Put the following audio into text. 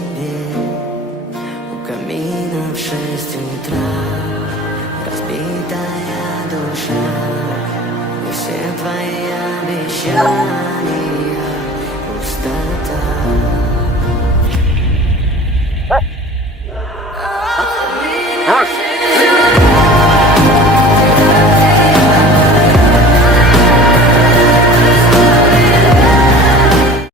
тебе у камина в 6 утра. Разбитая душа, и все твои обещания